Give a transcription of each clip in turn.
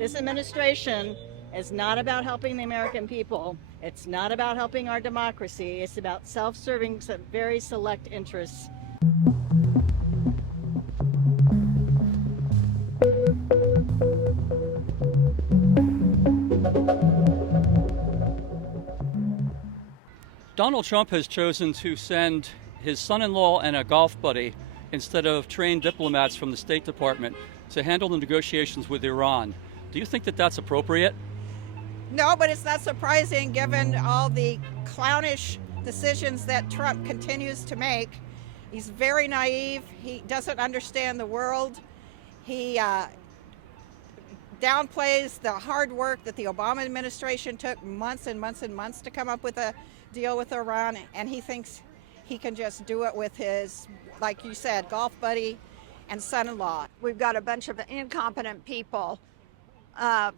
This administration is not about helping the American people. It's not about helping our democracy. It's about self-serving very select interests. Donald Trump has chosen to send his son-in-law and a golf buddy instead of trained diplomats from the State Department to handle the negotiations with Iran. Do you think that that's appropriate? No, but it's not surprising given all the clownish decisions that Trump continues to make. He's very naive. He doesn't understand the world. He downplays the hard work that the Obama administration took months and months and months to come up with a deal with Iran, and he thinks he can just do it with his, like you said, golf buddy and son-in-law. We've got a bunch of incompetent people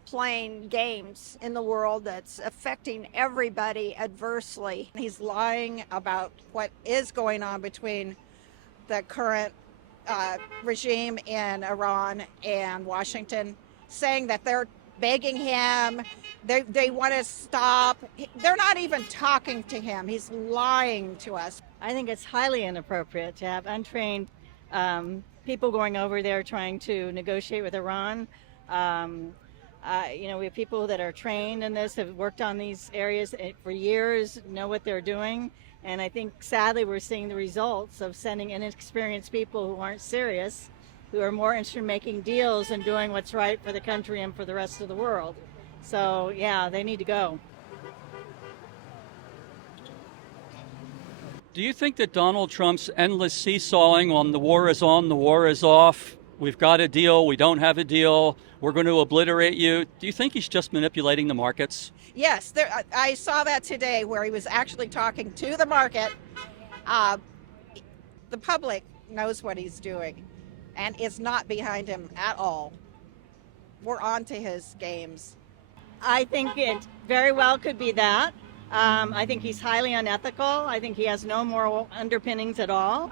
playing games in the world that's affecting everybody adversely. He's lying about what is going on between the current regime in Iran and Washington, saying that they're begging him, they want to stop. They're not even talking to him. He's lying to us. I think it's highly inappropriate to have untrained people going over there trying to negotiate with Iran. We have people that are trained in this, have worked on these areas for years, know what they're doing. And I think, sadly, we're seeing the results of sending inexperienced people who aren't serious, who are more interested in making deals and doing what's right for the country and for the rest of the world. So, yeah, they need to go. Do you think that Donald Trump's endless seesawing on the war is on, the war is off, we've got a deal, we don't have a deal, we're going to obliterate you, do you think he's just manipulating the markets? Yes, I saw that today where he was actually talking to the market. The public knows what he's doing and is not behind him at all. We're on to his games. I think it very well could be that. I think he's highly unethical. I think he has no moral underpinnings at all.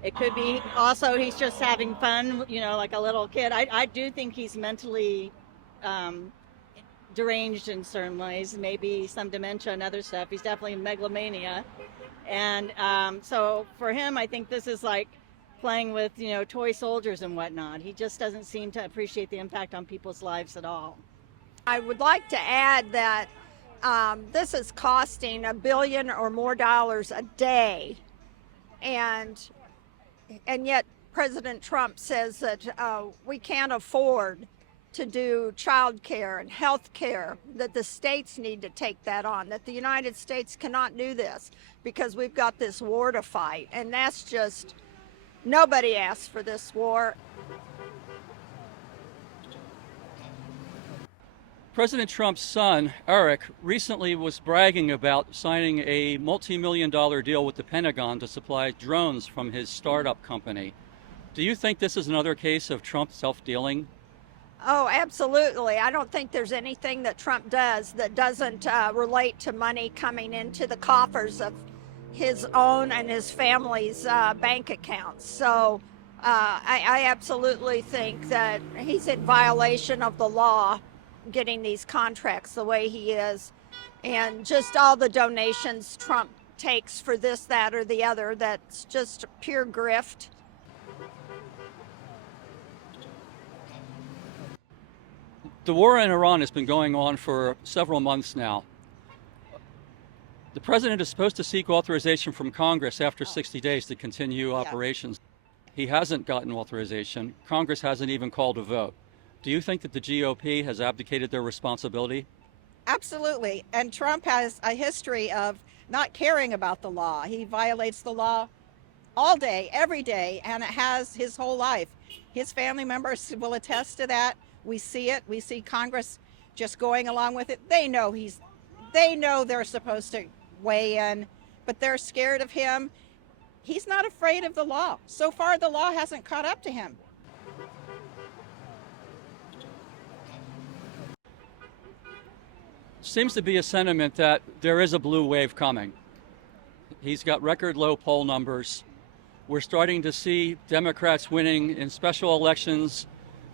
It could be also he's just having fun, like a little kid. I do think he's mentally deranged in certain ways, maybe some dementia and other stuff. He's definitely megalomania. And so for him, I think this is like playing with, toy soldiers and whatnot. He just doesn't seem to appreciate the impact on people's lives at all. I would like to add that this is costing $1 billion or more a day, and yet President Trump says that we can't afford to do child care and health care, that the states need to take that on, that the United States cannot do this because we've got this war to fight. And that's just, nobody asked for this war. President Trump's son, Eric, recently was bragging about signing a multi-million-dollar deal with the Pentagon to supply drones from his startup company. Do you think this is another case of Trump self-dealing? Oh, absolutely. I don't think there's anything that Trump does that doesn't relate to money coming into the coffers of his own and his family's bank accounts. So I absolutely think that he's in violation of the law getting these contracts the way he is, and just all the donations Trump takes for this, that, or the other, that's just pure grift. The war in Iran has been going on for several months now. The president is supposed to seek authorization from Congress after 60 days to continue operations. He hasn't gotten authorization. Congress hasn't even called a vote. Do you think that the GOP has abdicated their responsibility? Absolutely. And Trump has a history of not caring about the law. He violates the law all day, every day, and it has his whole life. His family members will attest to that. We see it. We see Congress just going along with it. They know they're supposed to weigh in, but they're scared of him. He's not afraid of the law. So far, the law hasn't caught up to him. Seems to be a sentiment that there is a blue wave coming. He's got record low poll numbers. We're starting to see Democrats winning in special elections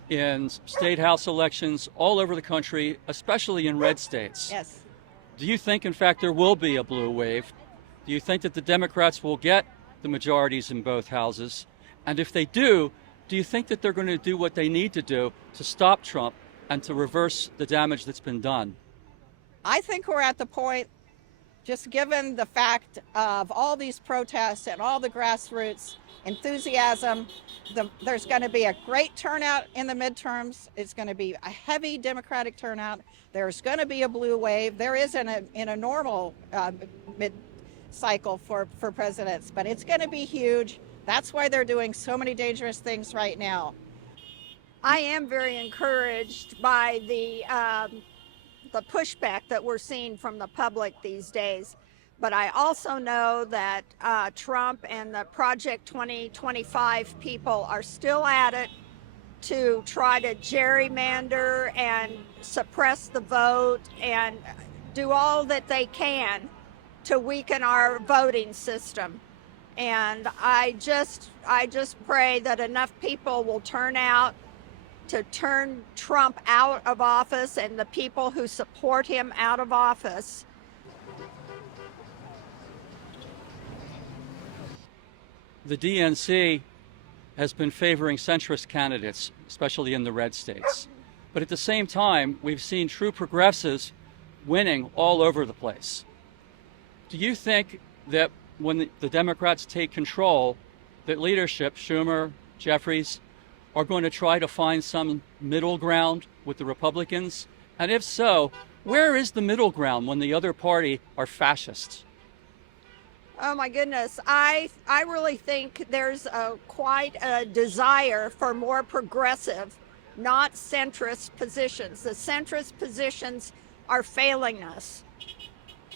in state house elections all over the country, especially in red states. Yes. Do you think, in fact, there will be a blue wave? Do you think that the Democrats will get the majorities in both houses? And if they do you think that they're going to do what they need to do to stop Trump and to reverse the damage that's been done? I think we're at the point, just given the fact of all these protests and all the grassroots enthusiasm, there's going to be a great turnout in the midterms. It's going to be a heavy Democratic turnout. There's going to be a blue wave. There is in a normal mid-cycle for presidents, but it's going to be huge. That's why they're doing so many dangerous things right now. I am very encouraged by the pushback that we're seeing from the public these days. But I also know that Trump and the Project 2025 people are still at it to try to gerrymander and suppress the vote and do all that they can to weaken our voting system. And I just pray that enough people will turn out to turn Trump out of office and the people who support him out of office. The DNC has been favoring centrist candidates, especially in the red states. But at the same time, we've seen true progressives winning all over the place. Do you think that when the Democrats take control, that leadership, Schumer, Jeffries, are going to try to find some middle ground with the Republicans? And if so, where is the middle ground when the other party are fascists? Oh my goodness, I really think there's quite a desire for more progressive, not centrist positions. The centrist positions are failing us.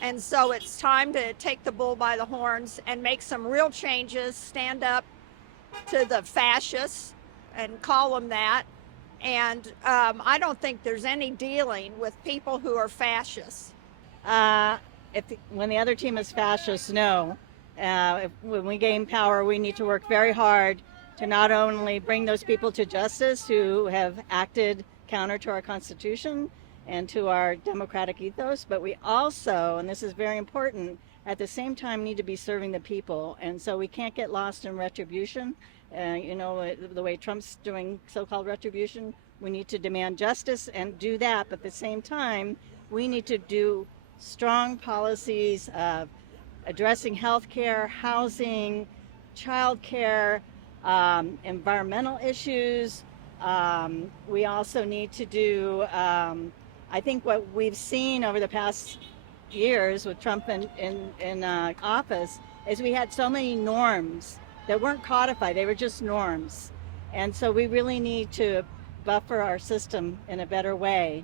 And so it's time to take the bull by the horns and make some real changes, stand up to the fascists and call them that. And I don't think there's any dealing with people who are fascists. When the other team is fascist, no. When we gain power, we need to work very hard to not only bring those people to justice who have acted counter to our Constitution and to our democratic ethos, but we also, and this is very important, at the same time need to be serving the people. And so we can't get lost in retribution. The way Trump's doing so-called retribution, we need to demand justice and do that. But at the same time, we need to do strong policies of addressing healthcare, housing, childcare, environmental issues. We also need to do, I think what we've seen over the past years with Trump in office is we had so many norms that weren't codified, they were just norms. And so we really need to buffer our system in a better way.